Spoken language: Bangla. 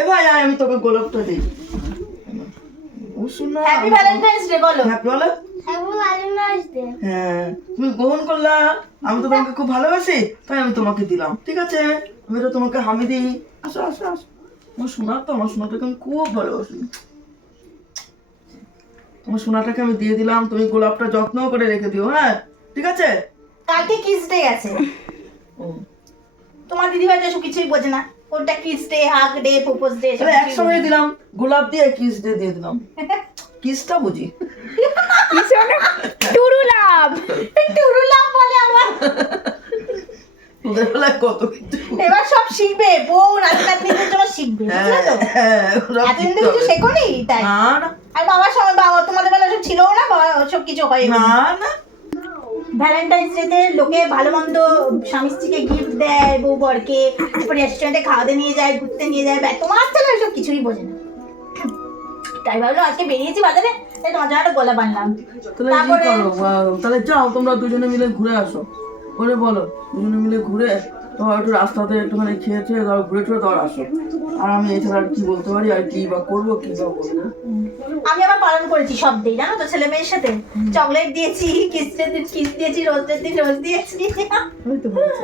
এ ভাই আয়, আমি তোকে গোলাপটা দিই। ও শোনা, হ্যাপি ভ্যালেন্টাইন্স ডে বলো। হ্যাপি বলো। Happy Valentine's day. হ্যাঁ, তুমি গ্রহণ করলা, আমি তো তোমাকে খুব ভালোবাসি, তাই আমি তোমাকে দিলাম। ঠিক আছে, আমি তো তোমাকে হামি দিই। আসো আসো আসো, আমার সোনা তো, আমার সোনাটাকে আমি খুব ভালোবাসি। তোমার সোনাটাকে আমি দিয়ে দিলাম, তুমি গোলাপটা যত্ন করে রেখে দিও। হ্যাঁ ঠিক আছে। কালকে কিস ডে আছে, ও, তোমার দিদিভাই তো এসব কিছুই বোঝে না, কোনটা kiss day, hug day, propose day, তাহলে একসঙ্গে দিলাম, গোলাপ দিয়ে কিস দিয়ে দিলাম। কিসটা বুঝি, টুরু লাভ। টুরুলাম বলে আমার। তোদের বেলায় কত কিছু। এবার সব শিখবে, বউ নাতি নাতনিদের জন্য শিখবে, বুঝলে তো? হ্যাঁ, ওরা এতদিন শিখতে তো কিছু হবে। শেখোনি তাই। না না আর বাবার সময় বাবা তোমাদের বেলা সব ছিল না, বাবা সব কিছু হয় না না, ভ্যালেন্টাইন্স ডে তে লোকে ভালো মন্দ স্বামী স্ত্রীকে গিফট দেয়, বউ বরকে, তারপর রেস্টুরেন্টে খাওয়াতে নিয়ে যায়, ঘুরতে নিয়ে যায়, তোমার ছেলে সব কিছুই বোঝে না। তাই ভাবলাম আজকে বেরিয়েছি বাজারে, তাই তোমার জন্য একটা গোলাপ আনলাম। তাহলে কি তারপরে করো? তাহলে যাও তোমরা দুজনে মিলে ঘুরে আসো। করে বলো, দুজনে মিলে ঘুরে তোমার একটু রাস্তাতে একটুখানি খেয়ে খেয়ে ধরো, ঘুরে টুরে ধর আসো। আর আমি এছাড়া আর কি বলতে পারি, আর কি বা করবো, কি বা বলবো। আমি আবার পালন করেছি সব দিন, জানো তো, ছেলে মেয়ের সাথে চকলেট দিয়েছি, কিস দিয়েছি, রোজ দিন রোজ দিয়েছি। ওই তো বলছি।